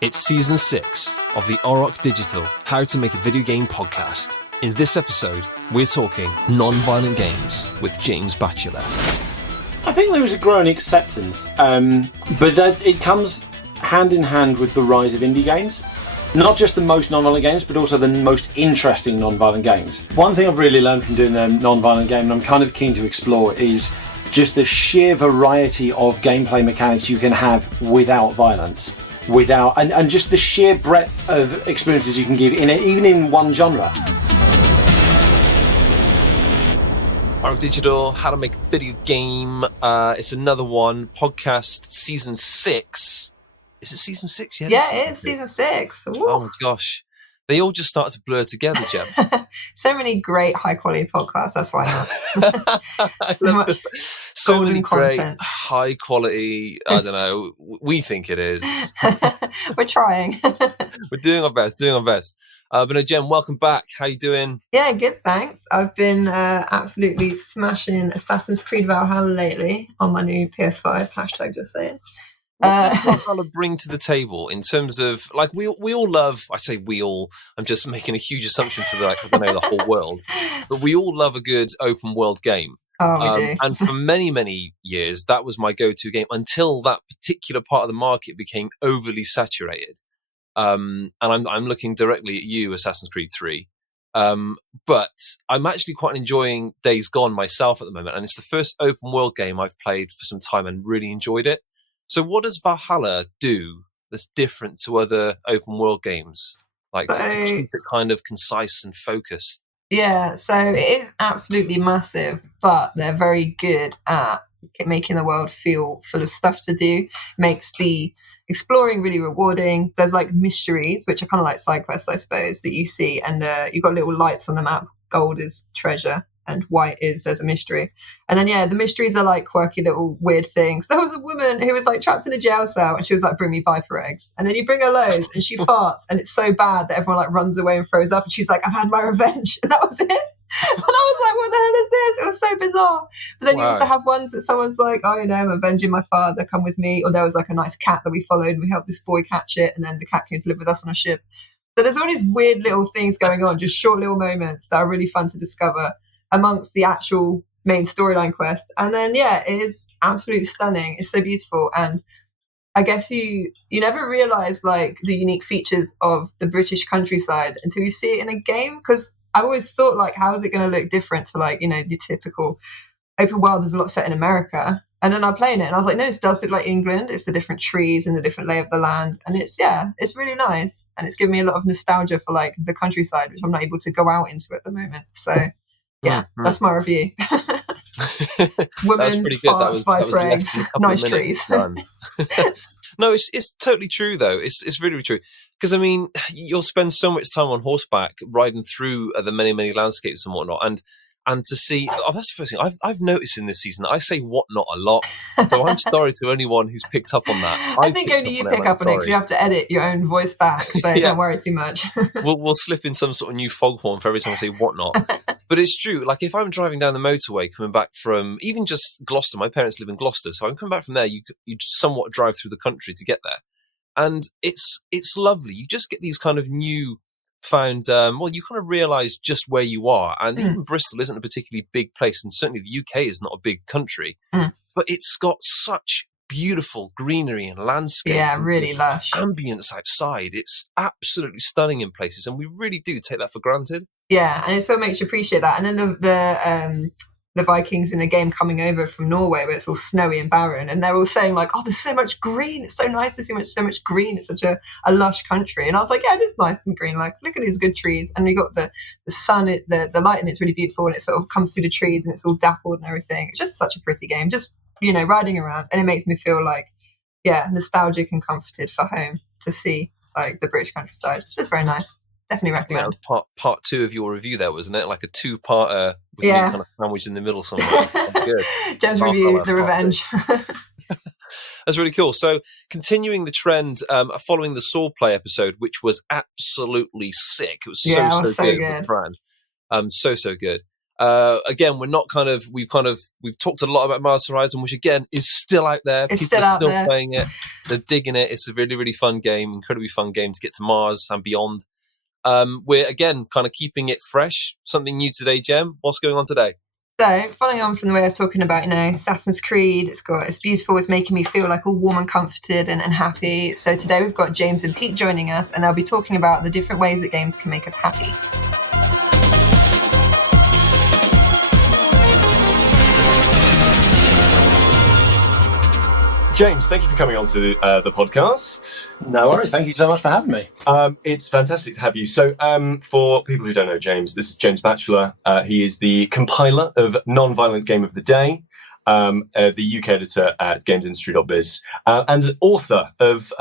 It's season 6 of the Auroch Digital How to Make a Video Game podcast. In this episode, we're talking Nonviolent Games with James Batchelor. I think there is a growing acceptance, but that it comes hand in hand with the rise of indie games. Not just the most non-violent games, but also the most interesting non-violent games. One thing I've really learned from doing the non-violent game, and I'm kind of keen to explore, is just the sheer variety of gameplay mechanics you can have without violence. And just the sheer breadth of experiences you can give even in one genre. Auroch Digital, How to Make a Video Game. It's another one, podcast season 6. Is it season 6 yet? Yeah, it is season 6. Ooh. Oh my gosh. They all just started to blur together, Jem. So many great high quality podcasts, that's why not. So many great content. high quality, I don't know, we think it is. We're trying. We're doing our best. But no, Jem, welcome back. How you doing? Yeah, good, thanks. I've been absolutely smashing Assassin's Creed Valhalla lately on my new PS5, hashtag just saying. What does Valhalla bring to the table in terms of, like, we all love, I say we all, I'm just making a huge assumption for the whole world, but we all love a good open world game. Oh, we do. And for many, many years, that was my go-to game until that particular part of the market became overly saturated. And I'm looking directly at you, Assassin's Creed 3. But I'm actually quite enjoying Days Gone myself at the moment, and it's the first open world game I've played for some time and really enjoyed it. So what does Valhalla do that's different to other open world games? Like to keep it kind of concise and focused? Yeah, so it is absolutely massive, but they're very good at making the world feel full of stuff to do. Makes the exploring really rewarding. There's like mysteries, which are kind of like side quests, I suppose, that you see, and you've got little lights on the map. Gold is treasure, and white is there's a mystery. And then, yeah, the mysteries are like quirky little weird things. There was a woman who was like trapped in a jail cell, and she was like, bring me viper eggs. And then you bring her loads, and she farts, and it's so bad that everyone like runs away and throws up, and she's like, I've had my revenge. And that was it. And I was like, what the hell is this? It was so bizarre. But then you also have ones that someone's like, oh, I'm avenging my father, come with me. Or there was like a nice cat that we followed, and we helped this boy catch it, and then the cat came to live with us on a ship. So there's all these weird little things going on, just short little moments that are really fun to discover amongst the actual main storyline quest. And then, yeah, it is absolutely stunning. It's so beautiful. And I guess you never realize like the unique features of the British countryside until you see it in a game. Because I always thought, like, how is it going to look different to, like, your typical open world? There's a lot set in America. And then I'm playing it and I was like, no, it does look like England. It's the different trees and the different lay of the land. And it's really nice. And it's given me a lot of nostalgia for like the countryside, which I'm not able to go out into at the moment. So yeah, that's my review. Women, farts, viper eggs, nice trees. No, it's totally true though. It's really, really true. Because I mean, you'll spend so much time on horseback riding through the many, many landscapes and whatnot, and to see, that's the first thing I've noticed in this season. I say whatnot a lot, so I'm sorry to anyone who's picked up on that. I think only you pick up on it because you have to edit your own voice back, so don't worry too much. We'll slip in some sort of new foghorn for every time I say whatnot. But it's true. Like if I'm driving down the motorway coming back from even just Gloucester, my parents live in Gloucester, so I'm coming back from there. You somewhat drive through the country to get there, and it's lovely. You just get these kind of new found you kind of realize just where you are, and even Bristol isn't a particularly big place, and certainly the UK is not a big country, but it's got such beautiful greenery and landscape, really lush ambience outside. It's absolutely stunning in places, and we really do take that for granted. And it so makes you appreciate that. And then the Vikings in the game coming over from Norway, where it's all snowy and barren, and they're all saying like, oh, there's so much green, it's so nice to see so much green, it's such a lush country. And I was like, yeah, it is nice and green, like look at these good trees, and we got the sun, the light, and it's really beautiful, and it sort of comes through the trees and it's all dappled and everything. It's just such a pretty game, just riding around, and it makes me feel like nostalgic and comforted for home to see like the British countryside. It's just very nice. Definitely recommend. That was part 2 of your review there, wasn't it? Like a 2-parter with me kind of sandwiched in the middle somewhere. Good. James review, The Revenge. That's really cool. So continuing the trend, following the Saw Play episode, which was absolutely sick. It was so good. With Fran. So good. Again, we've talked a lot about Mars Horizon, which again is still out there. People are still playing it. They're digging it. It's a really, really fun game, incredibly fun game to get to Mars and beyond. We're again kind of keeping it fresh. Something new today, Jem. What's going on today? So, following on from the way I was talking about, Assassin's Creed, it's beautiful, it's making me feel like all warm and comforted and happy. So today we've got James and Pete joining us, and they'll be talking about the different ways that games can make us happy. James, thank you for coming on to the podcast. No worries. Thank you so much for having me. It's fantastic to have you. So for people who don't know James, this is James Batchelor. He is the compiler of Nonviolent Game of the Day, the UK editor at GamesIndustry.biz, and author of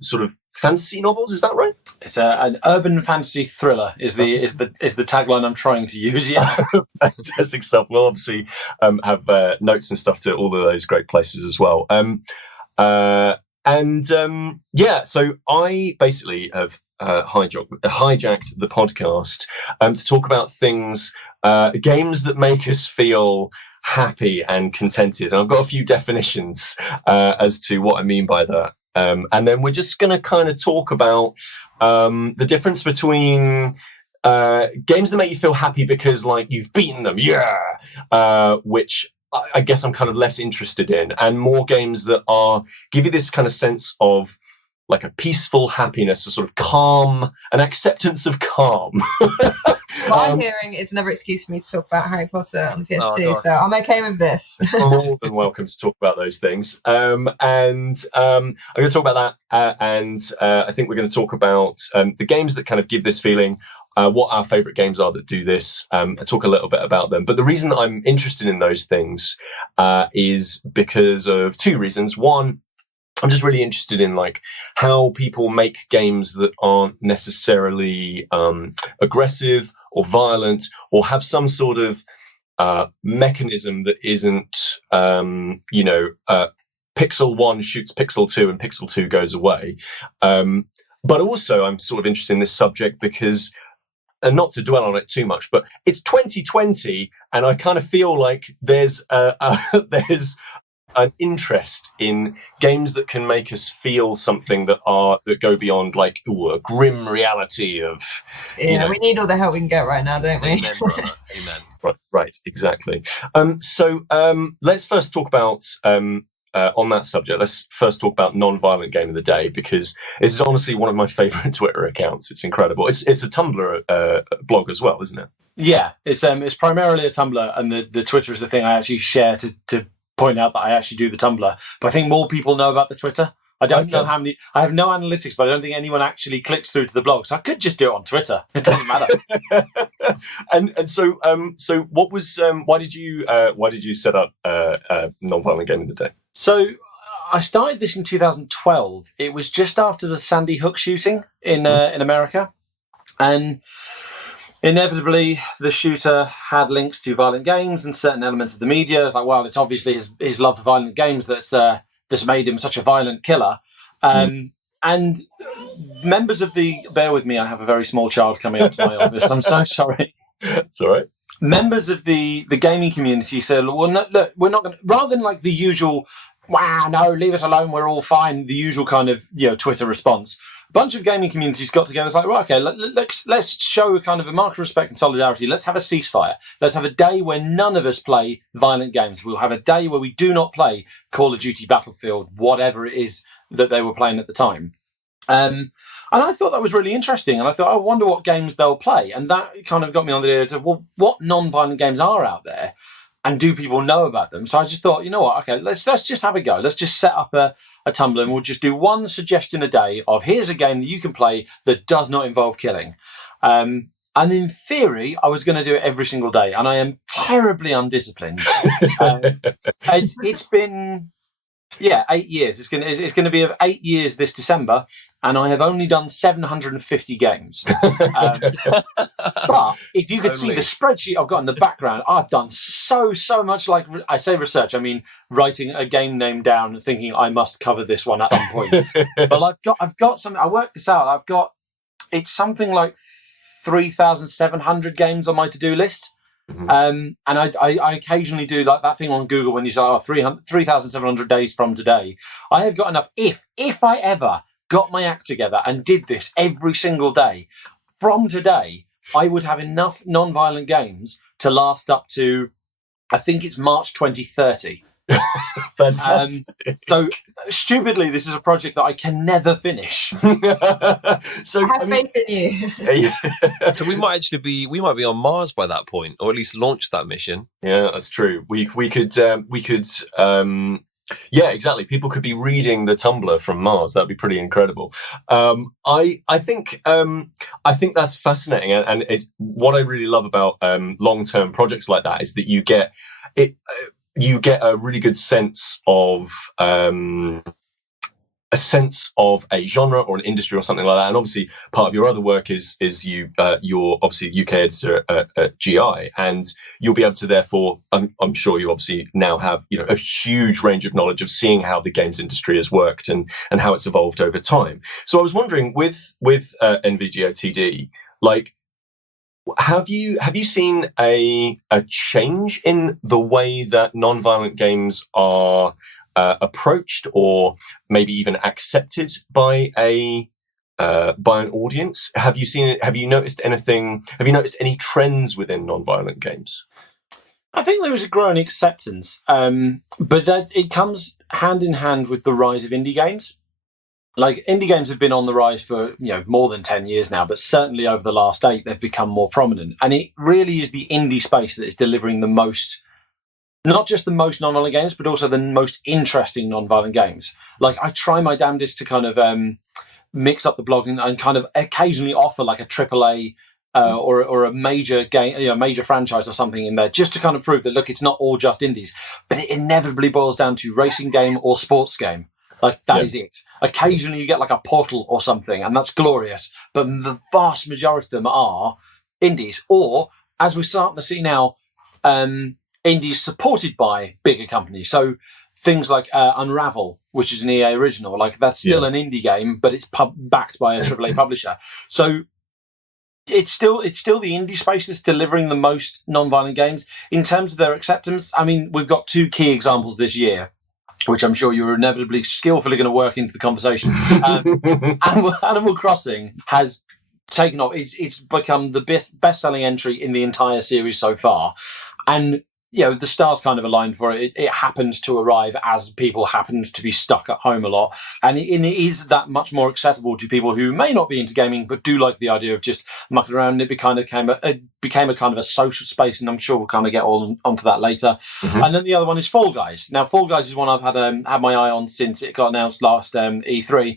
sort of fantasy novels. Is that right? It's an urban fantasy thriller is the tagline I'm trying to use. Yeah, fantastic stuff. We'll obviously have notes and stuff to all of those great places as well. So I basically have hijacked the podcast to talk about things, games that make us feel happy and contented. And I've got a few definitions as to what I mean by that. And then we're just going to kind of talk about the difference between games that make you feel happy because, like, you've beaten them, which I guess I'm kind of less interested in, and more games that give you this kind of sense of like a peaceful happiness, a sort of calm, an acceptance of calm. What I'm hearing is another excuse for me to talk about Harry Potter on the PS2, so I'm okay with this. More than welcome to talk about those things. And I'm going to talk about that, and I think we're going to talk about the games that kind of give this feeling, what our favourite games are that do this. I talk a little bit about them. But the reason I'm interested in those things is because of two reasons. One, I'm just really interested in like how people make games that aren't necessarily aggressive or violent, or have some sort of mechanism that isn't, pixel 1 shoots pixel 2 and pixel 2 goes away. But also I'm sort of interested in this subject because, and not to dwell on it too much, but it's 2020, and I kind of feel like there's an interest in games that can make us feel something that go beyond like a grim reality of. Yeah, we need all the help we can get right now, don't we? Amen, brother. Amen. Right, exactly. So let's first talk about on that subject. Let's first talk about Nonviolent Game of the Day, because it's honestly one of my favourite Twitter accounts. It's incredible. It's a Tumblr blog as well, isn't it? Yeah, it's primarily a Tumblr, and the Twitter is the thing I actually share to point out that I actually do the Tumblr. But I think more people know about the Twitter. I don't know how many. I have no analytics, but I don't think anyone actually clicks through to the blog. So I could just do it on Twitter. It doesn't matter. and so what was why did you set up Nonviolent Game of the Day? So I started this in 2012. It was just after the Sandy Hook shooting in America, and inevitably the shooter had links to violent games and certain elements of the media. It's like, well, it's obviously his love for violent games that's made him such a violent killer. And members of bear with me, I have a very small child coming up to my office. I'm so sorry. It's all right. Members of the gaming community said, well, no, look, we're not going to, rather than like the usual, wow, no, leave us alone, we're all fine, the usual kind of Twitter response. A bunch of gaming communities got together. It's like, right, okay, let's show a kind of a mark of respect and solidarity. Let's have a ceasefire. Let's have a day where none of us play violent games. We'll have a day where we do not play Call of Duty, Battlefield, whatever it is that they were playing at the time. And I thought that was really interesting. And I thought, I wonder what games they'll play. And that kind of got me on the idea of, well, what non-violent games are out there? And do people know about them? So I just thought, you know what? Okay, let's just have a go. Let's just set up a Tumblr, and we'll just do one suggestion a day of here's a game that you can play that does not involve killing. And in theory, I was going to do it every single day, and I am terribly undisciplined. It's been 8 years. It's going to be 8 years this December, and I have only done 750 games. But if you could see the spreadsheet I've got in the background, I've done so much. Like I say, research. I mean, writing a game name down and thinking I must cover this one at some point. But I've got something. I worked this out. It's something like 3,700 games on my to-do list. And I occasionally do like that thing on Google when you say, 3,700 days from today. I have got enough. If I ever got my act together and did this every single day from today, I would have enough non-violent games to last up to, I think it's March 2030. Fantastic. So stupidly, this is a project that I can never finish. So I have faith in you. So we might be on Mars by that point, or at least launch that mission. Yeah, that's true. We could yeah, exactly. People could be reading the Tumblr from Mars. That'd be pretty incredible. I think that's fascinating, and it's what I really love about long-term projects like that is that you get it. You get a really good sense of a genre or an industry or something like that. And obviously, part of your other work is you're obviously UK editor at GI, and you'll be able to therefore, I'm sure you obviously now have a huge range of knowledge of seeing how the games industry has worked and how it's evolved over time. So I was wondering with NVGOTD, like, have you seen a change in the way that non-violent games are approached, or maybe even accepted by an audience? Have you seen it? Have you noticed anything? Have you noticed any trends within non-violent games? I think there is a growing acceptance, but that it comes hand in hand with the rise of indie games. Like, indie games have been on the rise for more than 10 years now, but certainly over the last 8, they've become more prominent. And it really is the indie space that is delivering the most, not just the most non-violent games, but also the most interesting non-violent games. Like, I try my damnedest to kind of mix up the blog and kind of occasionally offer like a AAA or a major game, major franchise or something in there, just to kind of prove that, look, it's not all just indies, but it inevitably boils down to racing game or sports game. Like, that is it. Occasionally you get like a Portal or something, and that's glorious. But the vast majority of them are indies. Or, as we're starting to see now, indies supported by bigger companies. So things like Unravel, which is an EA original, like that's still an indie game, but it's backed by a AAA publisher. So it's still the indie space that's delivering the most non-violent games. In terms of their acceptance, I mean, we've got 2 key examples this year, which I'm sure you're inevitably skillfully going to work into the conversation. Animal Crossing has taken off. It's become the best-selling entry in the entire series so far. And, the stars kind of aligned for it. It happened to arrive as people happened to be stuck at home a lot. And it is that much more accessible to people who may not be into gaming, but do like the idea of just mucking around. And it became a kind of a social space, and I'm sure we'll kind of get onto that later. Mm-hmm. And then the other one is Fall Guys. Now, Fall Guys is one I've had my eye on since it got announced last E3.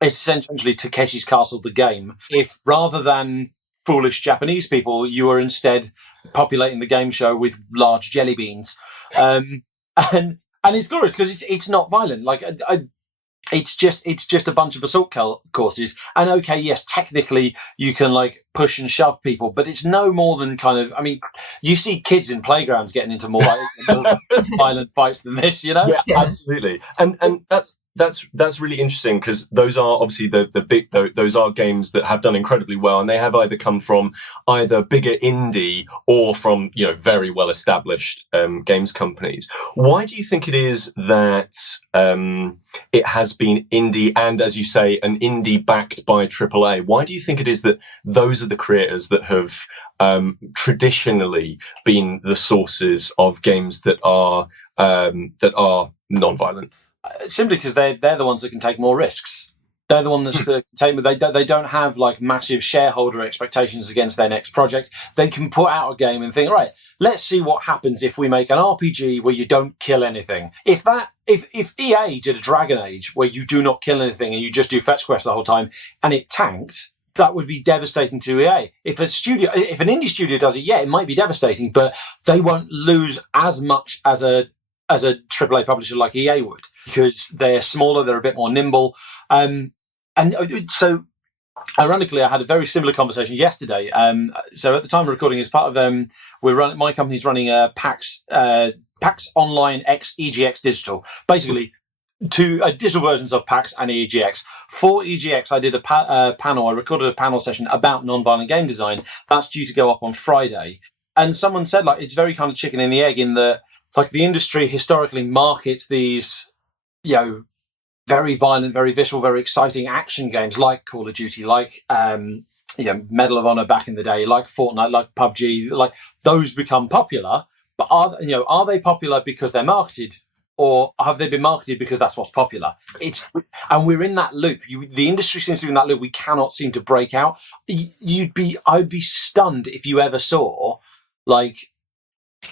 It's essentially Takeshi's Castle, the game. If rather than foolish Japanese people, you are instead populating the game show with large jelly beans, and it's glorious because it's not violent. Like, it's just a bunch of assault courses. And okay, yes, technically you can like push and shove people, but it's no more than kind of. I mean, you see kids in playgrounds getting into more violent fights than this, Yeah, absolutely, and that's really interesting, because those are obviously the big, those are games that have done incredibly well, and they have either come from either bigger indie or from very well established games companies. Why do you think it is that it has been indie, and as you say, an indie backed by AAA? Why do you think it is that those are the creators that have traditionally been the sources of games that are non-violent? Simply because they're the ones that can take more risks. They're the ones that can take. They don't have like massive shareholder expectations against their next project. They can put out a game and think, right, let's see what happens if we make an RPG where you don't kill anything. If EA did a Dragon Age where you do not kill anything and you just do fetch quests the whole time and it tanked, that would be devastating to EA. If an indie studio does it, it might be devastating, but they won't lose as much as a AAA publisher like EA would, because they're smaller, they're a bit more nimble. And so, ironically, I had a very similar conversation yesterday. So at the time of recording, as part of my company's running a PAX Online X EGX Digital, basically 2 digital versions of PAX and EGX. For EGX, I did a panel. I recorded a panel session about non-violent game design. That's due to go up on Friday. And someone said, like, it's very kind of chicken and the egg in that, like, the industry historically markets these, very violent, very visceral, very exciting action games like Call of Duty, like Medal of Honor back in the day, like Fortnite, like PUBG, like those become popular. But are they popular because they're marketed, or have they been marketed because that's what's popular? And we're in that loop. The industry seems to be in that loop. We cannot seem to break out. I'd be stunned if you ever saw like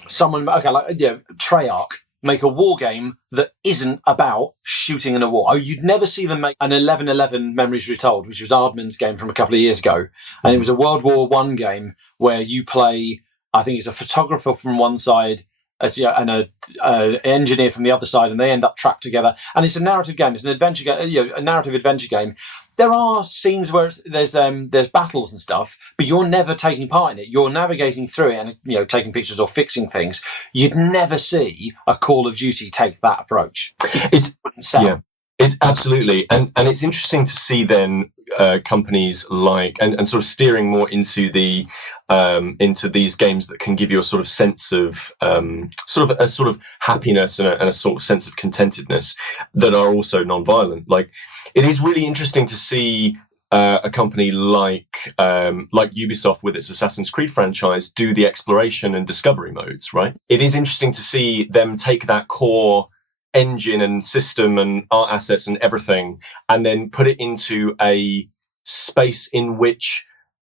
someone, Treyarch make a war game that isn't about shooting in a war. You'd never see them make an 11/11 Memories Retold, which was Aardman's game from a couple of years ago. And it was a World War I game where you play, I think it's a photographer from one side and an engineer from the other side, and they end up trapped together. And it's a narrative game. It's an adventure game, a narrative adventure game. There are scenes where there's battles and stuff, but you're never taking part in it. You're navigating through it and taking pictures or fixing things. You'd never see a Call of Duty take that approach. It's absolutely, and it's interesting to see then companies like and sort of steering more into into these games that can give you a sort of sense of sort of happiness and a sort of sense of contentedness that are also non-violent. Like, it is really interesting to see a company like Ubisoft with its Assassin's Creed franchise do the exploration and discovery modes, right? It is interesting to see them take that core engine and system and art assets and everything and then put it into a space in which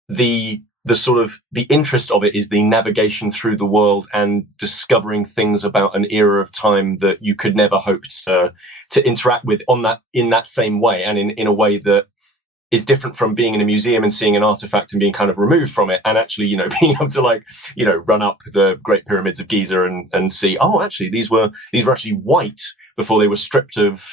the sort of the interest of it is the navigation through the world and discovering things about an era of time that you could never hope to interact with in that same way, and in a way that is different from being in a museum and seeing an artifact and being kind of removed from it, and actually, being able to run up the Great Pyramids of Giza and see, oh, actually these were actually white before they were stripped of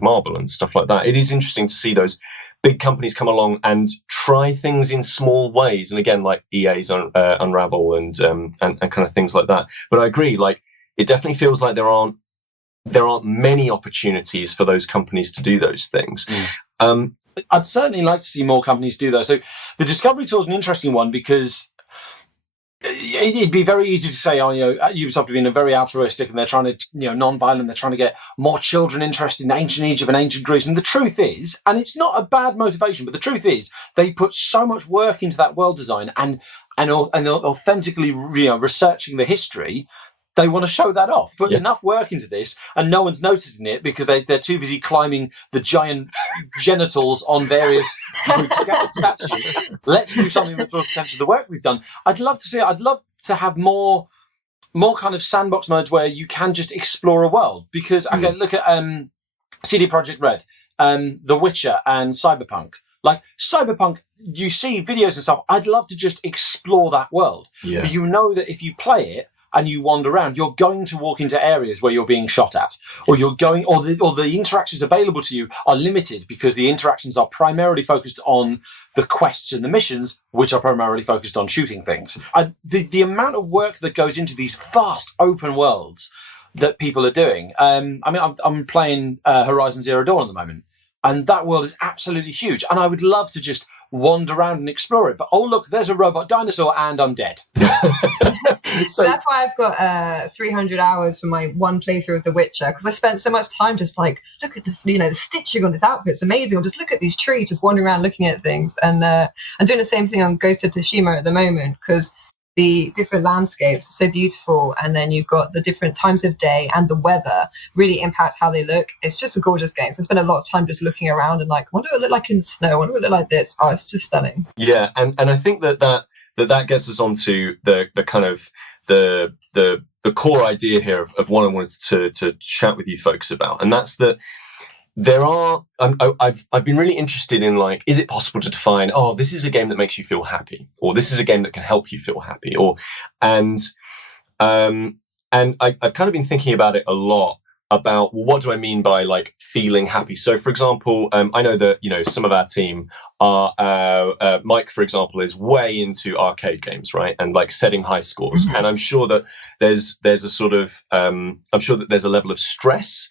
marble and stuff like that. It is interesting to see those big companies come along and try things in small ways, and again, like EA's Unravel and kind of things like that. But I agree, like, it definitely feels like there aren't many opportunities for those companies to do those things. I'd certainly like to see more companies do that. So the Discovery Tour is an interesting one because it'd be very easy to say, Ubisoft have been very altruistic and they're trying to, non-violent, they're trying to get more children interested in ancient Egypt and ancient Greece. And the truth is, and it's not a bad motivation, but the truth is they put so much work into that world design and authentically, researching the history. They want to show that off. Put enough work into this, and no one's noticing it because they're too busy climbing the giant genitals on various statues. Let's do something that draws attention to the work we've done. I'd love to have more kind of sandbox modes where you can just explore a world. Because look at CD Projekt Red, The Witcher, and Cyberpunk. Like Cyberpunk, you see videos and stuff. I'd love to just explore that world. Yeah. But that if you play it and you wander around, you're going to walk into areas where you're being shot at, or the interactions available to you are limited because the interactions are primarily focused on the quests and the missions, which are primarily focused on shooting things. The amount of work that goes into these vast open worlds that people are doing. I'm playing Horizon Zero Dawn at the moment, and that world is absolutely huge. And I would love to just wander around and explore it. But, oh, look, there's a robot dinosaur and I'm dead. So that's why I've got 300 hours for my one playthrough of The Witcher, because I spent so much time just like, look at the stitching on this outfit, it's amazing, or just look at these trees, just wandering around looking at things. And I'm doing the same thing on Ghost of Tsushima at the moment, because the different landscapes are so beautiful, and then you've got the different times of day and the weather really impact how they look. It's just a gorgeous game. So I spend a lot of time just looking around and like, what do it look like in the snow? What do it look like this? Oh, it's just stunning. Yeah, and I think that gets us onto the kind of the core idea here of what I wanted to chat with you folks about, and that's that there are. I've been really interested in, like, is it possible to define? Oh, this is a game that makes you feel happy, or this is a game that can help you feel happy, and I've kind of been thinking about it a lot. About, well, what do I mean by like feeling happy? So, for example, I know that some of our team are Mike, for example, is way into arcade games, right, and like setting high scores. Mm-hmm. And I'm sure that there's a sort of I'm sure that there's a level of stress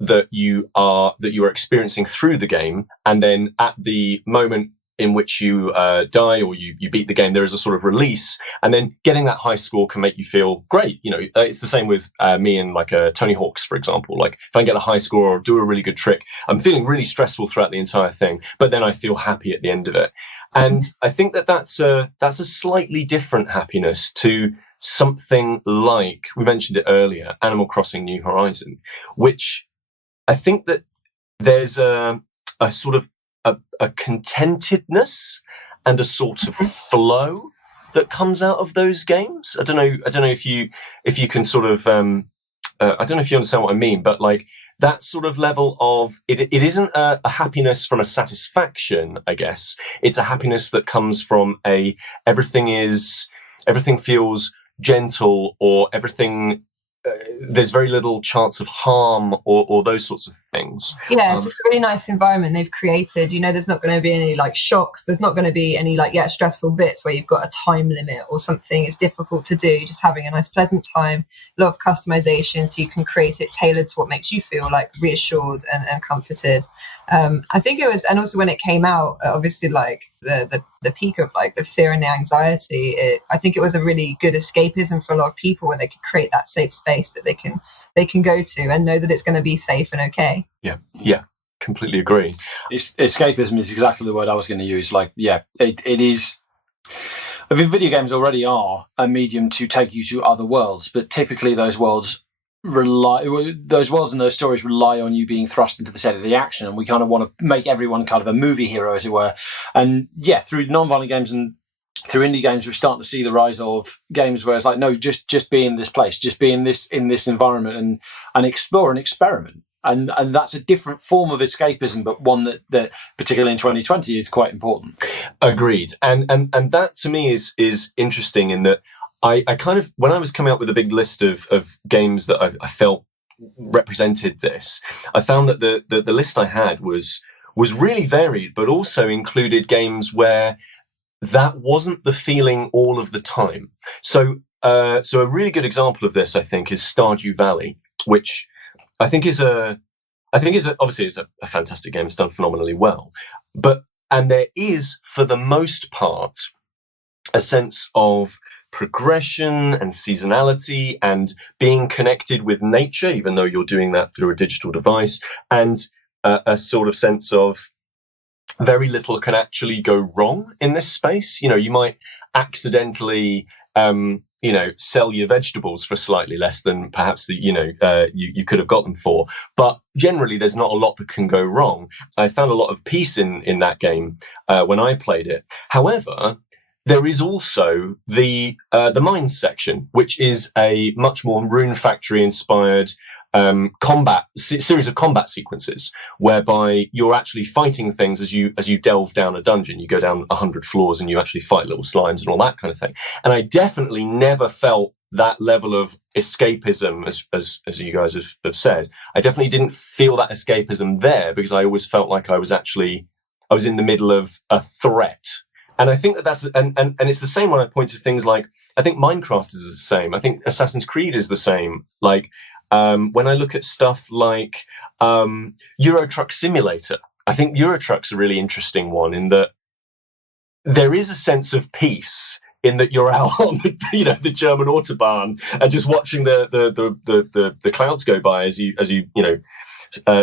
that you are experiencing through the game, and then at the moment in which you die or you beat the game, there is a sort of release, and then getting that high score can make you feel great. You know, it's the same with me and like Tony Hawk's, for example. Like if I get a high score or do a really good trick, I'm feeling really stressful throughout the entire thing, but then I feel happy at the end of it. And I think that's a slightly different happiness to something like, we mentioned it earlier, Animal Crossing New Horizon, which I think that there's a sort of a contentedness and a sort of flow that comes out of those games. I don't know if you can sort of I don't know if you understand what I mean, but like that sort of level of it isn't a happiness from a satisfaction, I guess. It's a happiness that comes from everything feels gentle, or everything there's very little chance of harm or those sorts of things. Yeah, it's just a really nice environment they've created. You know, there's not going to be any like shocks. There's not going to be any like stressful bits where you've got a time limit or something. It's difficult to do. You're just having a nice, pleasant time. A lot of customization, so you can create it tailored to what makes you feel like reassured and comforted. I think it was, and also when it came out, obviously like the peak of like the fear and the anxiety, I think it was a really good escapism for a lot of people when they could create that safe space that they can go to and know that it's going to be safe and okay. Yeah, completely agree. Escapism is exactly the word I was going to use. Like, yeah, it is. I mean, video games already are a medium to take you to other worlds, but typically those worlds and those stories rely on you being thrust into the set of the action, and we kind of want to make everyone kind of a movie hero, as it were. And yeah, through non-violent games and through indie games, we're starting to see the rise of games where it's like, no, just be in this place, just be in this environment and explore and experiment. And that's a different form of escapism, but one that particularly in 2020 is quite important. Agreed. And that to me is interesting in that I kind of, when I was coming up with a big list of games that I felt represented this, I found that the list I had was really varied, but also included games where that wasn't the feeling all of the time. So a really good example of this, I think, is Stardew Valley, which I think is obviously it's a fantastic game. It's done phenomenally well, and there is, for the most part, a sense of progression and seasonality and being connected with nature, even though you're doing that through a digital device, and a sort of sense of very little can actually go wrong in this space. You know, you might accidentally sell your vegetables for slightly less than perhaps you could have got them for, but generally there's not a lot that can go wrong. I found a lot of peace in that game when I played it. However, there is also the mines section, which is a much more Rune Factory inspired series of combat sequences, whereby you're actually fighting things as you delve down a dungeon. You go down 100 floors and you actually fight little slimes and all that kind of thing. And I definitely never felt that level of escapism, as you guys have said. I definitely didn't feel that escapism there, because I always felt like I was in the middle of a threat. And I think that's and it's the same when I point to things like, I think Minecraft is the same. I think Assassin's Creed is the same. Like when I look at stuff like Euro Truck Simulator, I think Euro Truck's a really interesting one in that there is a sense of peace in that you're out on the German Autobahn and just watching the clouds go by as you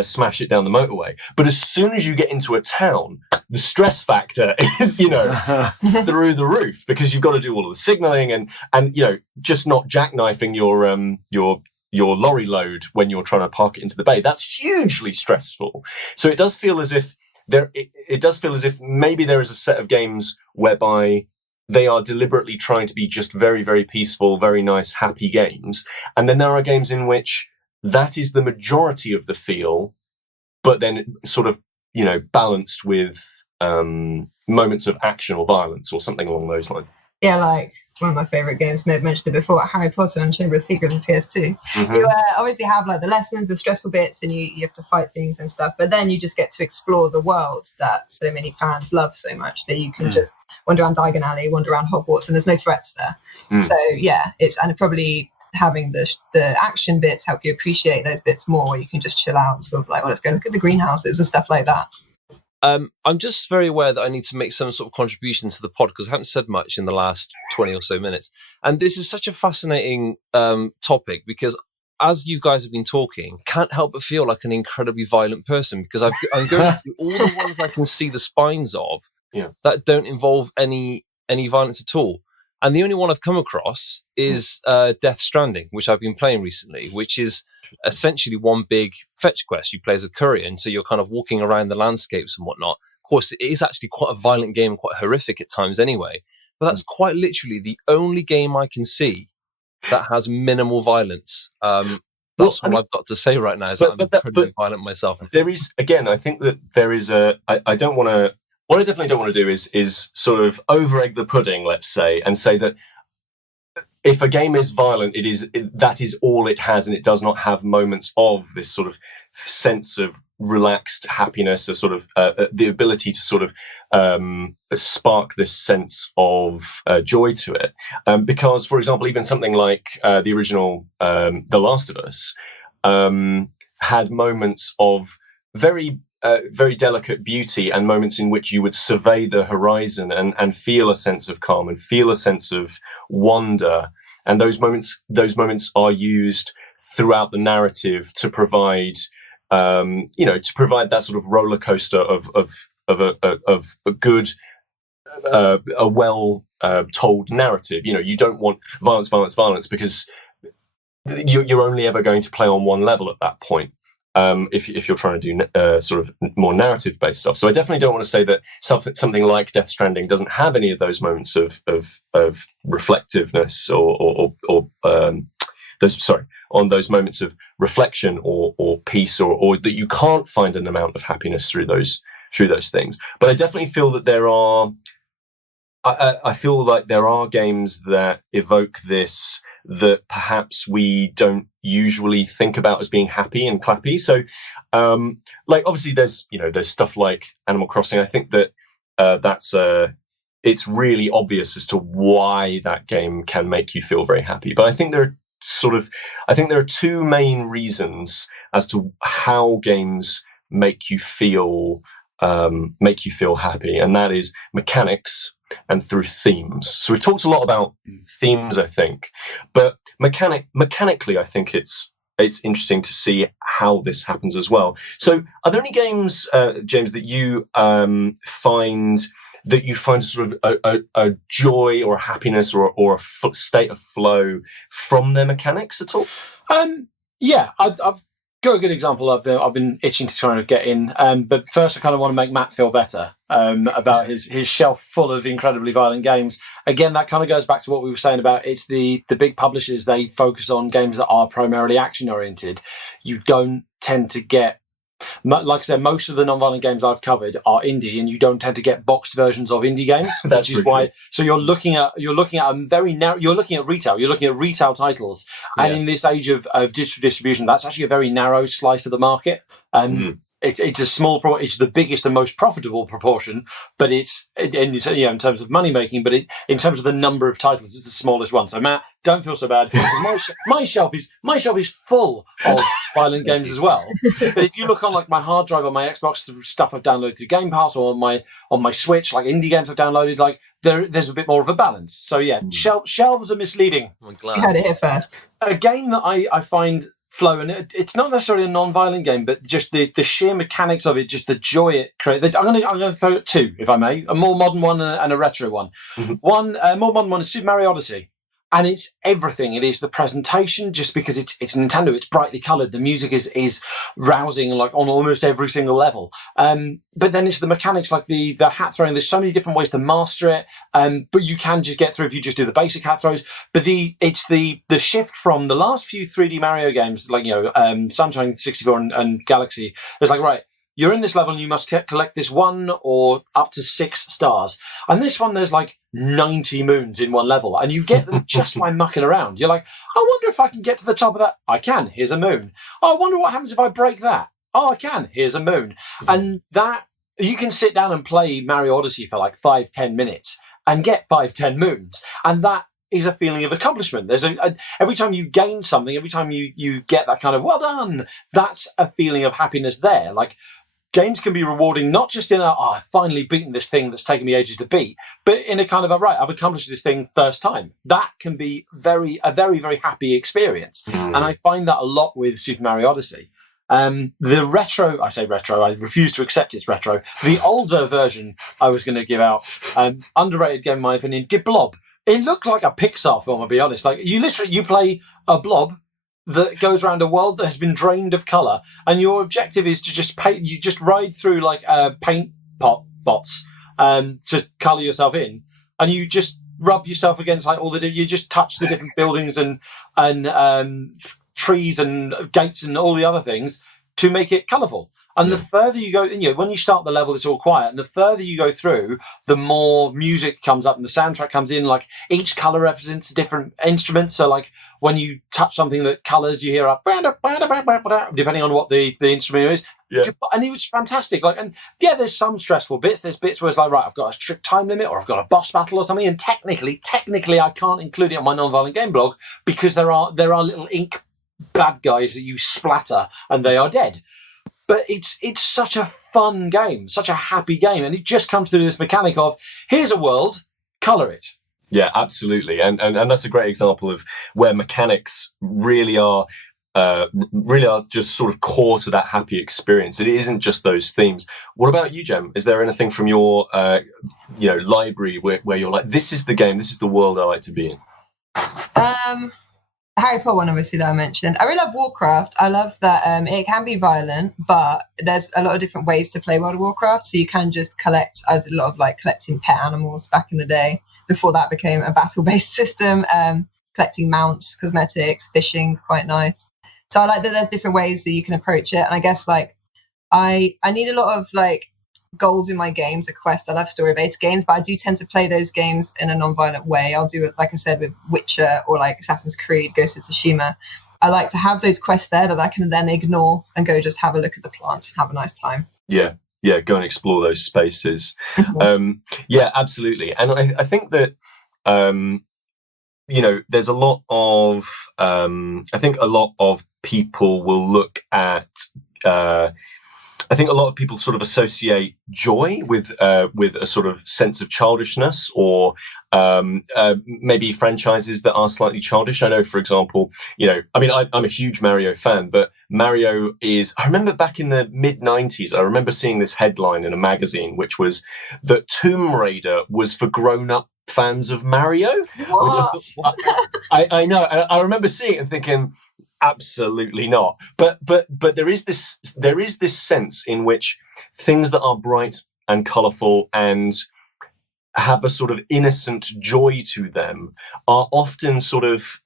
smash it down the motorway. But as soon as you get into a town, the stress factor is, through the roof, because you've got to do all of the signaling and just not jackknifing your lorry load when you're trying to park it into the bay. That's hugely stressful. So it does feel as if maybe there is a set of games whereby they are deliberately trying to be just very, very peaceful, very nice, happy games. And then there are games in which that is the majority of the feel, but then sort of, balanced with moments of action or violence or something along those lines. Yeah, like one of my favorite games, I've mentioned it before, Harry Potter and Chamber of Secrets on PS2. Mm-hmm. You obviously have like the lessons, the stressful bits, and you have to fight things and stuff, but then you just get to explore the world that so many fans love so much that you can just wander around Diagon Alley, wander around Hogwarts, and there's no threats there. So yeah, and probably having the action bits help you appreciate those bits more, where you can just chill out and sort of like, let's go look at the greenhouses and stuff like that. I'm just very aware that I need to make some sort of contribution to the pod because I haven't said much in the last 20 or so minutes. And this is such a fascinating topic because as you guys have been talking, can't help but feel like an incredibly violent person because I'm going through all the ones I can see the spines of that don't involve any violence at all. And the only one I've come across is Death Stranding, which I've been playing recently, which is essentially one big fetch quest. You play as a courier, and so you're kind of walking around the landscapes and whatnot. Of course, it is actually quite a violent game, quite horrific at times anyway. But that's quite literally the only game I can see that has minimal violence. That's all I've got to say right now. Is that I'm incredibly violent myself. There is, again, I think that there is I don't want to. What I definitely don't want to do is sort of over-egg the pudding, let's say, and say that if a game is violent, that is all it has, and it does not have moments of this sort of sense of relaxed happiness, a sort of the ability to sort of spark this sense of joy to it. Because, for example, even something like the original The Last of Us had moments of very delicate beauty and moments in which you would survey the horizon and feel a sense of calm and feel a sense of wonder. And those moments are used throughout the narrative to provide, that sort of roller coaster of a good, a well told narrative. You don't want violence because you're only ever going to play on one level at that point. If you're trying to do sort of more narrative-based stuff. So I definitely don't want to say that something like Death Stranding doesn't have any of those moments of reflectiveness or those moments of reflection or peace or that you can't find an amount of happiness through those things. But I definitely feel that there are. I feel like there are games that evoke this that perhaps we don't usually think about as being happy and clappy. So, obviously there's stuff like Animal Crossing. I think that it's really obvious as to why that game can make you feel very happy. But I think there are two main reasons as to how games make you feel happy, and that is mechanics and through themes. So we've talked a lot about themes, I think, but mechanically, I think it's interesting to see how this happens as well. So are there any games, James, that you find sort of a joy or a happiness or a state of flow from their mechanics at all? Yeah, I've got a good example. I've been itching to try and get in, but first I kind of want to make Matt feel better about his shelf full of incredibly violent games. Again, that kind of goes back to what we were saying about it's the big publishers. They focus on games that are primarily action oriented. You don't tend to get, like I said, most of the non-violent games I've covered are indie, and you don't tend to get boxed versions of indie games. That's which is why. So you're looking at a very narrow. You're looking at retail titles, and in this age of digital distribution, that's actually a very narrow slice of the market. And it's a small. It's the biggest and most profitable proportion, but it's in terms of money making. But in terms of the number of titles, it's the smallest one. So Matt, don't feel so bad. My shelf is full of violent games as well. But if you look on like my hard drive on my Xbox, stuff I've downloaded through Game Pass, or on my Switch, like indie games I've downloaded, like there's a bit more of a balance. So yeah, shelves are misleading. I'm glad you heard it here first. A game that I find flow, and it's not necessarily a non-violent game, but just the sheer mechanics of it, just the joy it creates. I'm going to throw it two, if I may, a more modern one and a retro one. One more modern one is Super Mario Odyssey. And it's everything. It is the presentation, just because it's Nintendo. It's brightly coloured. The music is rousing, like on almost every single level. But then it's the mechanics, like the hat throwing. There's so many different ways to master it. But you can just get through if you just do the basic hat throws. But it's the shift from the last few 3D Mario games, like Sunshine 64 and Galaxy. It's like, right, you're in this level and you must collect this 1 or up to 6 stars. And this one, there's like 90 moons in one level, and you get them just by mucking around. You're like, I wonder if I can get to the top of that. I can. Here's a moon. Oh, I wonder what happens if I break that. Oh, I can. Here's a moon. And that, you can sit down and play Mario Odyssey for like 5-10 minutes and get 5-10 moons. And that is a feeling of accomplishment. There's every time you gain something, every time you get that kind of well done, that's a feeling of happiness there. Like, games can be rewarding, not just in I've finally beaten this thing that's taken me ages to beat, but in a kind of I've accomplished this thing first time. That can be a very, very happy experience. And I find that a lot with Super Mario Odyssey. The retro, I say retro, I refuse to accept it's retro. The older version I was going to give out, underrated game in my opinion, did Blob. It looked like a Pixar film, I'll be honest. Like you play a blob that goes around a world that has been drained of colour, and your objective is to just paint. You just ride through like paint bots to colour yourself in, and you just rub yourself against like you just touch the different buildings and trees and gates and all the other things to make it colourful. And the further you go, when you start the level, it's all quiet. And the further you go through, the more music comes up and the soundtrack comes in. Like each colour represents a different instrument. So like when you touch something that colours, you hear depending on what the instrument is. Yeah. And it was fantastic. There's some stressful bits. There's bits where it's like, right, I've got a strict time limit or I've got a boss battle or something. And technically, I can't include it on my Nonviolent Game blog because there are little ink bad guys that you splatter and they are dead. But it's such a fun game, such a happy game, and it just comes through this mechanic of here's a world, colour it. Yeah, absolutely, and that's a great example of where mechanics really are just sort of core to that happy experience. It isn't just those themes. What about you, Jem? Is there anything from your library where you're like, this is the game, this is the world I like to be in? Harry Potter one, obviously, that I mentioned. I really love Warcraft. I love that it can be violent, but there's a lot of different ways to play World of Warcraft. So you can just collect. I did a lot of collecting pet animals back in the day before that became a battle-based system. Collecting mounts, cosmetics, fishing is quite nice. So I like that there's different ways that you can approach it. And I guess I need a lot of goals in my games, a quest. I love story-based games, but I do tend to play those games in a non-violent way. I'll do it, like I said, with Witcher or Assassin's Creed, Ghost of Tsushima. I like to have those quests there that I can then ignore and go just have a look at the plants and have a nice time. Yeah, go and explore those spaces. Yeah, absolutely. And I think that there's a lot of I think a lot of people will look at I think a lot of people sort of associate joy with a sort of sense of childishness, or maybe franchises that are slightly childish. I know, for example, I'm a huge Mario fan, but Mario is. I remember back in the mid-90s, I remember seeing this headline in a magazine, which was that Tomb Raider was for grown-up fans of Mario. What? I know. I remember seeing it and thinking, absolutely not. But there is this sense in which things that are bright and colourful and have a sort of innocent joy to them are often sort of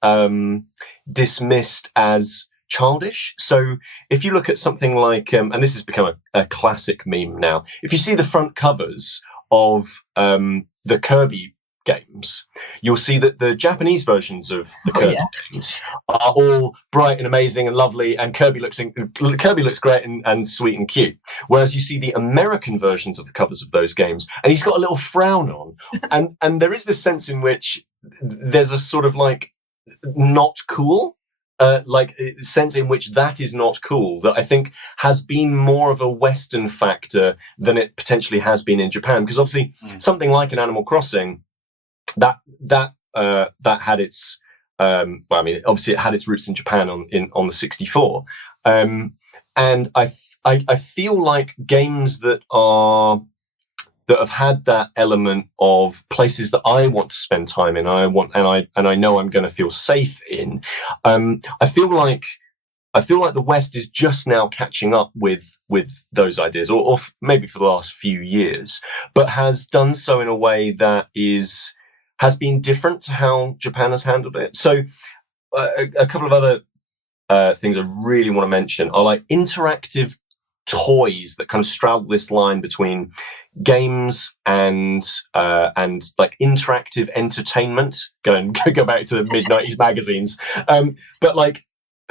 dismissed as childish. So if you look at something like, and this has become a classic meme now, if you see the front covers of the Kirby games, you'll see that the Japanese versions of the Kirby games are all bright and amazing and lovely, and Kirby looks great and sweet and cute. Whereas you see the American versions of the covers of those games, and he's got a little frown on, and there is this sense in which there's a sort of not cool. Sense in which that is not cool, that I think has been more of a Western factor than it potentially has been in Japan. Because obviously something like an Animal Crossing, that had its obviously it had its roots in Japan on the 64, and I feel like games that have had that element of places that I want to spend time in, and I know I'm going to feel safe in. I feel like the West is just now catching up with those ideas, or maybe for the last few years, but has done so in a way that has been different to how Japan has handled it. So a couple of other things I really want to mention are interactive toys that kind of straddle this line between games and interactive entertainment. Go back to the mid-90s magazines.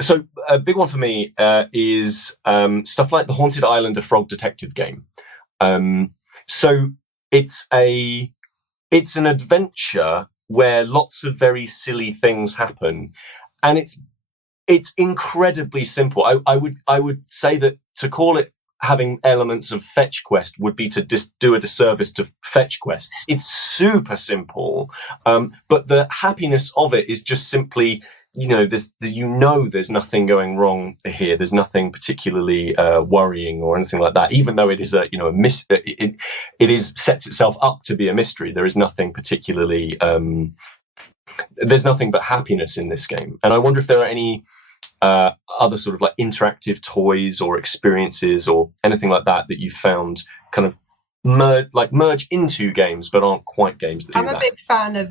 So a big one for me is stuff like the Haunted Island: A Frog Detective game. So it's an adventure where lots of very silly things happen, and it's incredibly simple. I would say that to call it having elements of fetch quest would be to do a disservice to fetch quests. It's super simple, but the happiness of it is just simply, there's nothing going wrong here. There's nothing particularly worrying or anything like that. Even though it is it sets itself up to be a mystery. There is nothing particularly. There's nothing but happiness in this game, and I wonder if there are any other sort of like interactive toys or experiences or anything like that you've found kind of merge into games but aren't quite games that do that. I'm a big fan of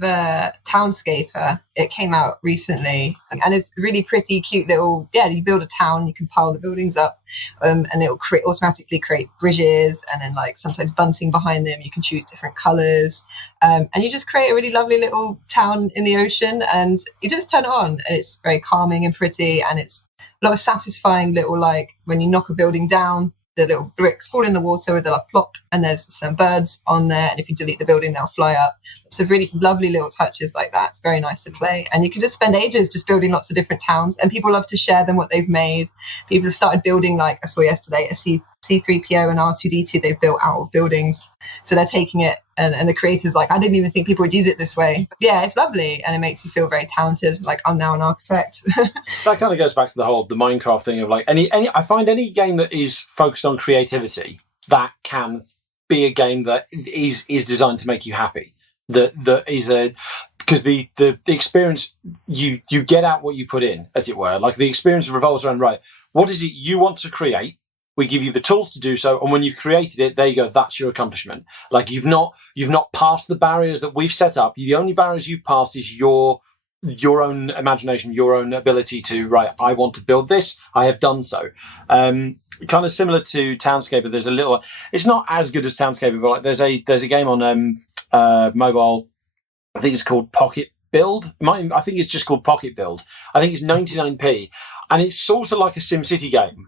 Townscaper. It came out recently and it's really pretty cute little, you build a town, you can pile the buildings up, and it'll automatically create bridges, and then like sometimes bunting behind them, you can choose different colors, and you just create a really lovely little town in the ocean, and you just turn it on, and it's very calming and pretty, and it's a lot of satisfying little, like when you knock a building down, the little bricks fall in the water with a like plop, and there's some birds on there, and if you delete the building they'll fly up. So really lovely little touches like that. It's very nice to play, and you can just spend ages just building lots of different towns, and people love to share them, what they've made. People have started building, like I saw yesterday, a C3PO and R2D2 they've built out of buildings, so they're taking it, and the creators like, I didn't even think people would use it this way. But yeah, it's lovely, and it makes you feel very talented, like I'm now an architect. That kind of goes back to the Minecraft thing of like any I find any game that is focused on creativity, that can be a game that is designed to make you happy. That is because the experience, you get out what you put in, as it were. Like the experience revolves around, right, what is it you want to create? We give you the tools to do so, and when you've created it, there you go, that's your accomplishment. Like you've not passed the barriers that we've set up. The only barriers you've passed is your own imagination, your own ability to, right, I want to build this, I have done so. Kind of similar to Townscaper, there's a little, it's not as good as Townscaper, but like there's a game on mobile, I think it's called Pocket Build. I think it's just called Pocket Build. I think it's 99p, and it's sort of like a SimCity game,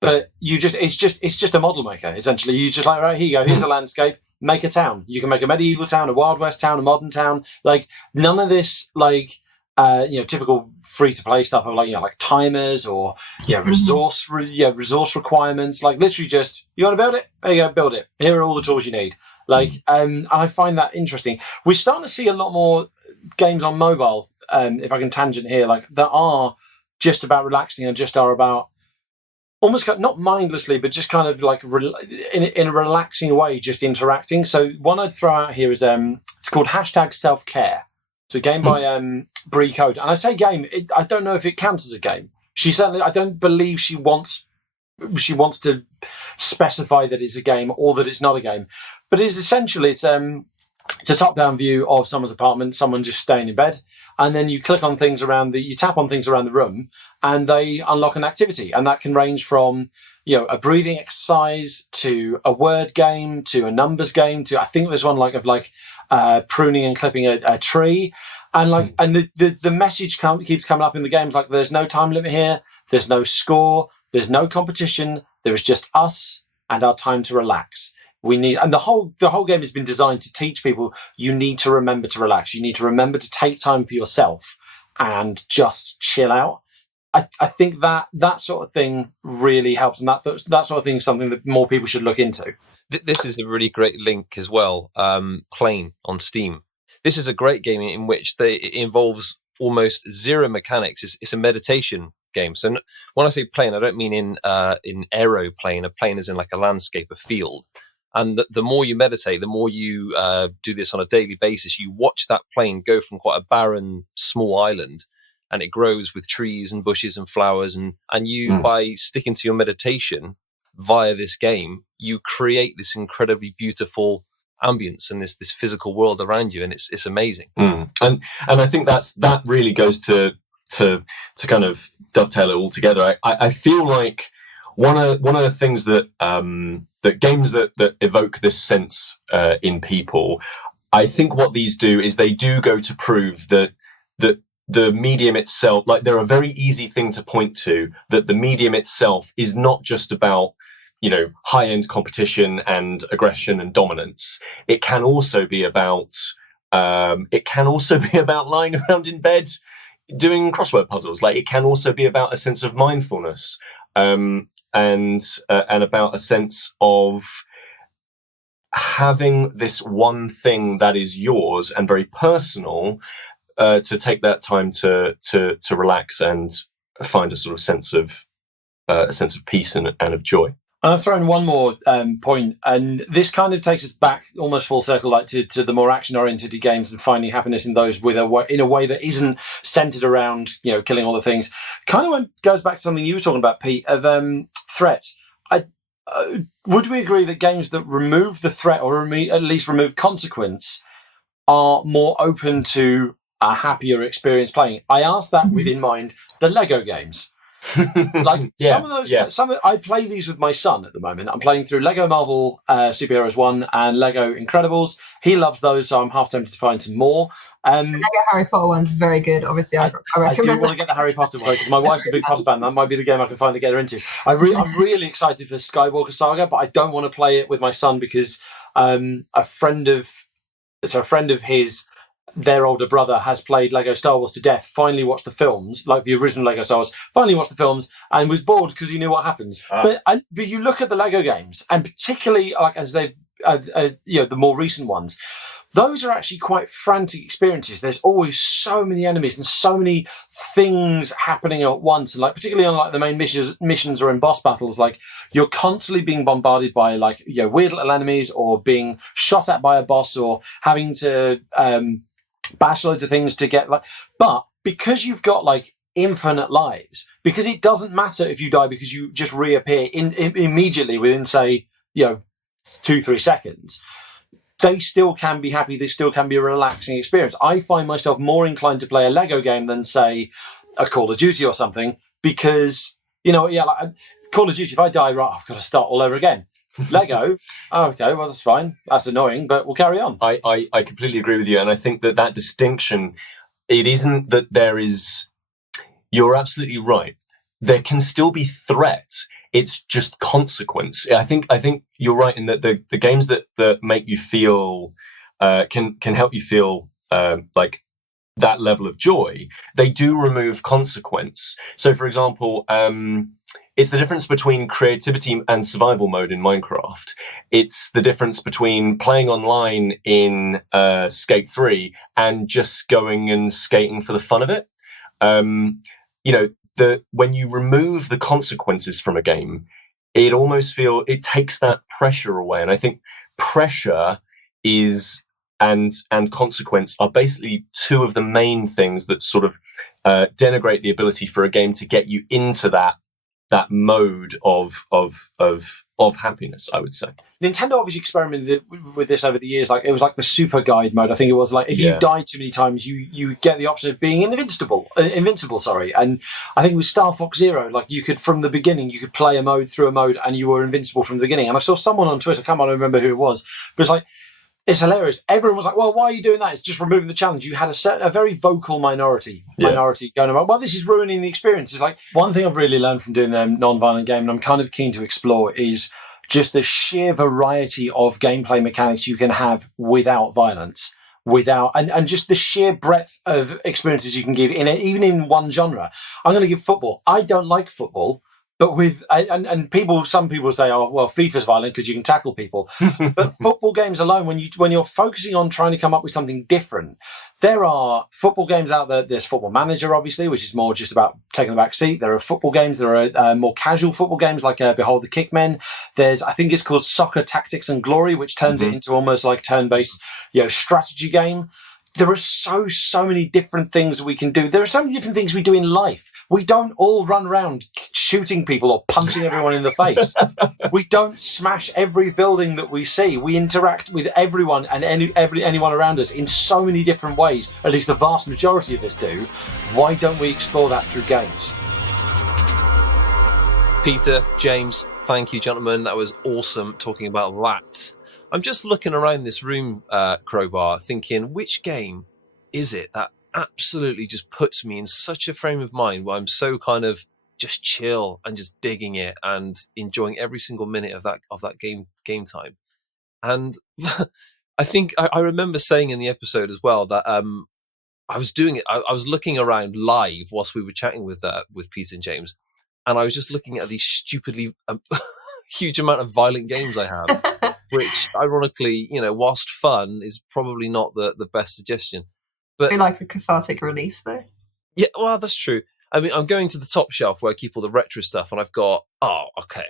but it's just a model maker essentially. You just like, right, here you go, here's a landscape, make a town. You can make a medieval town, a Wild West town, a modern town. Like none of this like typical free to play stuff of like timers or resource requirements. Like literally just, you want to build it? There you go, build it. Here are all the tools you need. Like, I find that interesting. We're starting to see a lot more games on mobile, if I can tangent here, like that are just about relaxing and just are about almost not mindlessly, but just kind of like in a relaxing way, just interacting. So one I'd throw out here is it's called #selfcare. It's a game by Bree Code, and I say game. I don't know if it counts as a game. I don't believe she wants to specify that it's a game or that it's not a game. But it's essentially it's a top-down view of someone's apartment, someone just staying in bed, and then you tap on things around the room, and they unlock an activity, and that can range from a breathing exercise to a word game to a numbers game to, I think there's one like pruning and clipping a tree, and the message keeps coming up in the games like there's no time limit here, there's no score, there's no competition, there is just us and our time to relax. And the whole game has been designed to teach people you need to remember to relax. You need to remember to take time for yourself and just chill out. I think that sort of thing really helps, and that sort of thing is something that more people should look into. This is a really great link as well. Plane on Steam. This is a great game in which it involves almost zero mechanics. It's a meditation game. So when I say plane, I don't mean in aeroplane. A plane is in like a landscape, a field. And the more you meditate, the more you do this on a daily basis, you watch that plane go from quite a barren, small island, and it grows with trees and bushes and flowers. And you, by sticking to your meditation via this game, you create this incredibly beautiful ambience and this physical world around you, and it's amazing. And I think that really goes to kind of dovetail it all together. I feel like one of the things that that games that evoke this sense in people, I think what these do is they do go to prove that the medium itself, like they're a very easy thing to point to, that the medium itself is not just about high-end competition and aggression and dominance. It can also be about lying around in bed doing crossword puzzles. Like it can also be about a sense of mindfulness. and about a sense of having this one thing that is yours and very personal, to take that time to relax and find a sort of sense of peace and of joy. I'll throw in one more point, and this kind of takes us back almost full circle, like to the more action-oriented games and finding happiness in those in a way that isn't centered around killing all the things. Kind of goes back to something you were talking about, Pete, of threats. Would we agree that games that remove the threat or at least remove consequence are more open to a happier experience playing? I asked that with in mind the Lego games. Some of those, I play these with my son at the moment. I'm playing through Lego Marvel Superheroes 1 and Lego Incredibles. He loves those, so I'm half tempted to find some more. The Lego Harry Potter one's very good. Obviously, I recommend. I do want to get the Harry Potter one because my wife's a big Potter fan. That might be the game I can finally get her into. I'm really excited for Skywalker Saga, but I don't want to play it with my son because a friend of his, their older brother, has played Lego Star Wars to death, finally watched the films, like the original Lego Star Wars, finally watched the films, and was bored because he knew what happens. But you look at the Lego games, and particularly as they, the more recent ones, those are actually quite frantic experiences. There's always so many enemies and so many things happening at once, and particularly on the main missions or in boss battles, you're constantly being bombarded by weird little enemies, or being shot at by a boss, or having to bash loads of things to get but because you've got infinite lives, because it doesn't matter if you die because you just reappear immediately within, say, 2-3 seconds, they still can be happy. They still can be a relaxing experience. I find myself more inclined to play a Lego game than, say, a Call of Duty or something, because Call of Duty, if I die, right, I've got to start all over again. Lego, okay, well, that's fine. That's annoying, but we'll carry on. I completely agree with you. And I think that distinction, it isn't that there is, you're absolutely right. There can still be threat. It's just consequence. I think you're right in that the games that make you feel, can help you feel like that level of joy, they do remove consequence. So, for example, it's the difference between creativity and survival mode in Minecraft. It's the difference between playing online in Skate 3 and just going and skating for the fun of it. When you remove the consequences from a game, it takes that pressure away. And I think pressure is and consequence are basically two of the main things that sort of denigrate the ability for a game to get you into that mode of happiness, I would say. Nintendo obviously experimented with this over the years. It was the super guide mode. I think it was if you die too many times, you get the option of being invincible. Sorry. And I think with Star Fox Zero, you could, from the beginning, you could play a mode through a mode and you were invincible from the beginning. And I saw someone on Twitter, I can't remember who it was, but it's hilarious. Everyone was like, well, why are you doing that? It's just removing the challenge. You had a very vocal minority going about, well, this is ruining the experience. It's one thing I've really learned from doing the Nonviolent Game, and I'm kind of keen to explore, is just the sheer variety of gameplay mechanics you can have without violence, and just the sheer breadth of experiences you can give even in one genre. I'm going to give football. I don't like football. But some people say, oh, well, FIFA's violent because you can tackle people. But football games alone, when you're focusing on trying to come up with something different, there are football games out there. There's Football Manager, obviously, which is more just about taking the back seat. There are football games. There are more casual football games like Behold the Kickmen. There's, I think it's called Soccer Tactics and Glory, which turns it into almost like turn-based, strategy game. There are so many different things that we can do. There are so many different things we do in life. We don't all run around shooting people or punching everyone in the face. We don't smash every building that we see. We interact with everyone and anyone around us in so many different ways. At least the vast majority of us do. Why don't we explore that through games? Peter, James, thank you, gentlemen. That was awesome talking about that. I'm just looking around this room, Crowbar, thinking, which game is it that absolutely just puts me in such a frame of mind where I'm so kind of just chill and just digging it and enjoying every single minute of that game time. And I think I remember saying in the episode as well that I was doing it. I was looking around live whilst we were chatting with Peter and James, and I was just looking at these stupidly huge amount of violent games I have, which ironically, whilst fun, is probably not the best suggestion. But I like a cathartic release, though. Yeah, well, that's true. I mean, I'm going to the top shelf where I keep all the retro stuff, and I've got, okay.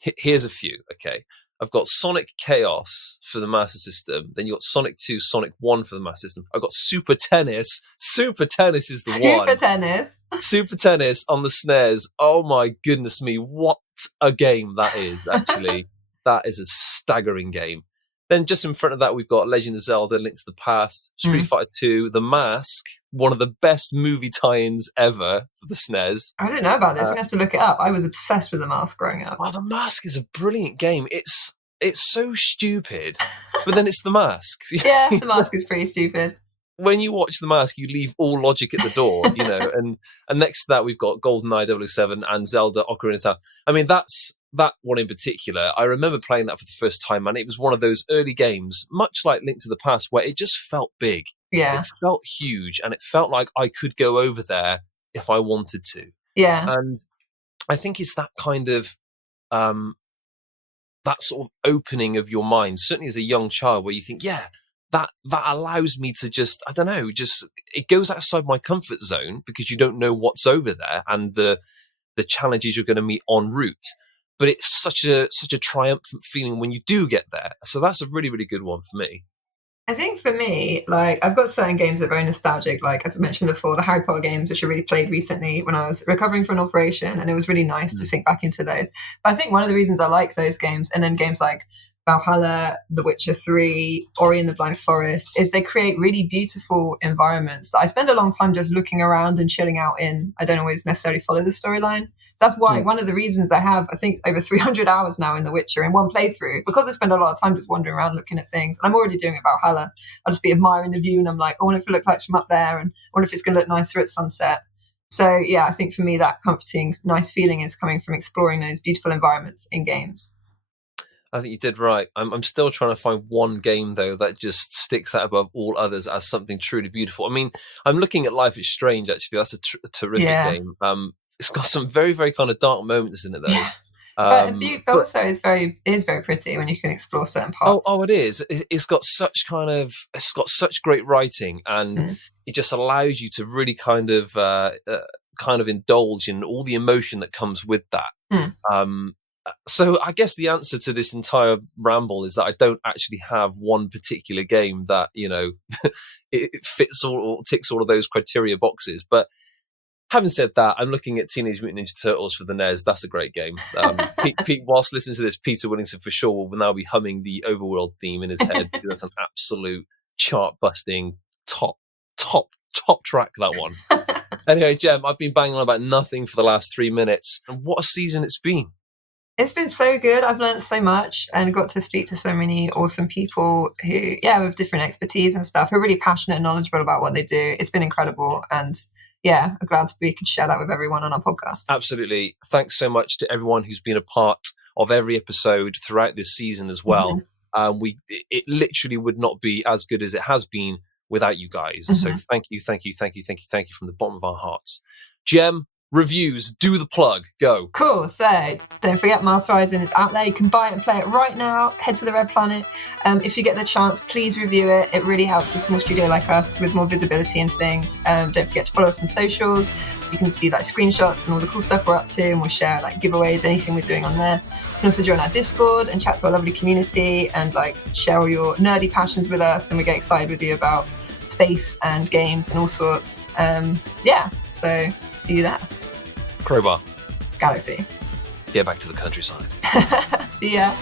Here's a few, okay. I've got Sonic Chaos for the Master System. Then you got Sonic 2, Sonic 1 for the Master System. I've got Super Tennis. Super Tennis is the one. Super Tennis. Super Tennis on the SNES. Oh my goodness me, what a game that is, actually. That is a staggering game. Then just in front of that, we've got Legend of Zelda, Link to the Past, Street Fighter 2, The Mask, one of the best movie tie-ins ever for the SNES. I didn't know about this. I'm going to have to look it up. I was obsessed with The Mask growing up. Oh, The Mask is a brilliant game. It's so stupid, but then it's The Mask. Yeah, The Mask is pretty stupid. When you watch The Mask, you leave all logic at the door, and next to that, we've got GoldenEye 007 and Zelda Ocarina of Time. I mean, that one in particular, I remember playing that for the first time, and it was one of those early games, much like Link to the Past, where it just felt big. Yeah. It felt huge, and it felt like I could go over there if I wanted to. Yeah. And I think it's that kind of, that sort of opening of your mind, certainly as a young child, where you think, yeah, that allows me to just, I don't know, it goes outside my comfort zone because you don't know what's over there and the challenges you're going to meet en route. But it's such a triumphant feeling when you do get there. So that's a really, really good one for me. I think for me, like, I've got certain games that are very nostalgic, like, as I mentioned before, the Harry Potter games, which I really played recently when I was recovering from an operation, and it was really nice to sink back into those. But I think one of the reasons I like those games, and then games like Valhalla, The Witcher 3, Ori and the Blind Forest, is they create really beautiful environments that I spend a long time just looking around and chilling out in. I don't always necessarily follow the storyline. So that's why one of the reasons I have, I think, over 300 hours now in The Witcher in one playthrough, because I spend a lot of time just wandering around looking at things. And I'm already doing it about Valhalla. I'll just be admiring the view, and I'm like, I wonder if it looks like from up there, and I wonder if it's going to look nicer at sunset. So yeah, I think for me that comforting, nice feeling is coming from exploring those beautiful environments in games. I think you did right. I'm still trying to find one game, though, that just sticks out above all others as something truly beautiful. I mean, I'm looking at Life is Strange, actually. That's a terrific game. It's got some very, very kind of dark moments in it, though. Yeah. But also is very pretty when you can explore certain parts. Oh, it is. It's got such great writing, and it just allows you to really kind of indulge in all the emotion that comes with that. So I guess the answer to this entire ramble is that I don't actually have one particular game that, it fits or ticks all of those criteria boxes. But having said that, I'm looking at Teenage Mutant Ninja Turtles for the NES. That's a great game. Pete, whilst listening to this, Peter Williamson for sure will now be humming the Overworld theme in his head, because that's an absolute chart-busting top track, that one. Anyway, Jem, I've been banging on about nothing for the last 3 minutes. And what a season it's been. It's been so good. I've learned so much and got to speak to so many awesome people who, with different expertise and stuff, who are really passionate and knowledgeable about what they do. It's been incredible. And I'm glad we could share that with everyone on our podcast. Absolutely. Thanks so much to everyone who's been a part of every episode throughout this season as well. It literally would not be as good as it has been without you guys. So thank you from the bottom of our hearts. Jem, reviews, do the plug, go. Cool. So don't forget, Mars Horizon is out there. You can buy it and play it right now. Head to the Red Planet. If you get the chance, please review it. It really helps a small studio like us with more visibility and things. Don't forget to follow us on socials. You can see screenshots and all the cool stuff we're up to, and we'll share giveaways, anything we're doing on there. You can also join our Discord and chat to our lovely community and share all your nerdy passions with us, and we get excited with you about space and games and all sorts. So see you there. Crowbar. Galaxy. Get back to the countryside. See ya.